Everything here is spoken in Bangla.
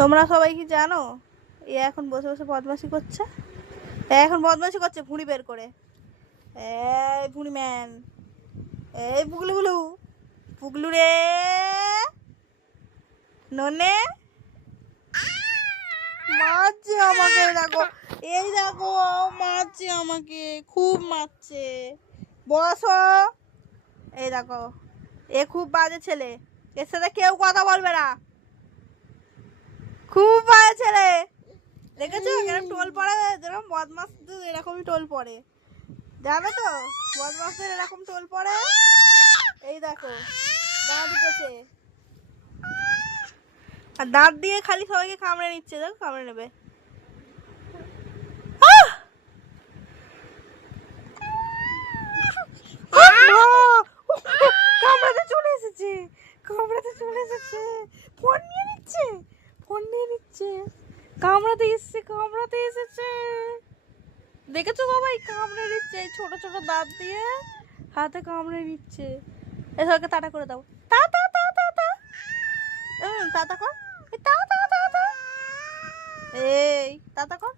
তোমরা সবাই কি জানো এ এখন বসে বসে বদমাশি করছে? এখন বদমাশি করছে ভুঁড়ি বের করে। এই ভুঁড়ি ম্যান, এই পুগলু গুলু, পুগলু রে ননে মারছে আমাকে। দেখো, এই দেখো মারছে আমাকে, খুব মারছে। বসো। এই দেখো, এ খুব বাজে ছেলে, এর সাথে কেউ কথা বলবে না। খুব বাজে ছেলে, দেখেছো এরকম টোল পড়ে? যেরকম বদমাস এরকমই টোল পড়ে, জানো তো? বদমাসদের এরকম টোল পড়ে। এই দেখো দাঁত উঠেছে, আর দাঁত দিয়ে খালি সবাইকে কামড়ে নিচ্ছে। দেখো কামড়ে নেবে। কামড়াতে চলে এসেছে, কামড়াতে চলে এসেছে। ফোন নিয়ে নিচ্ছে, ফোন নিয়ে নিচ্ছে। কামড়াতে এসেছে, কামড়াতে এসেছে। দেখেছো সবাই কামড়ে নিচ্ছে, এই ছোট ছোট দাঁত দিয়ে হাতে কামড়ে নিচ্ছে। এসবকে টাটা করে দাও। টা টা টা টা টা। টাটা কর, টা টা টা টা। এই টাটা কর।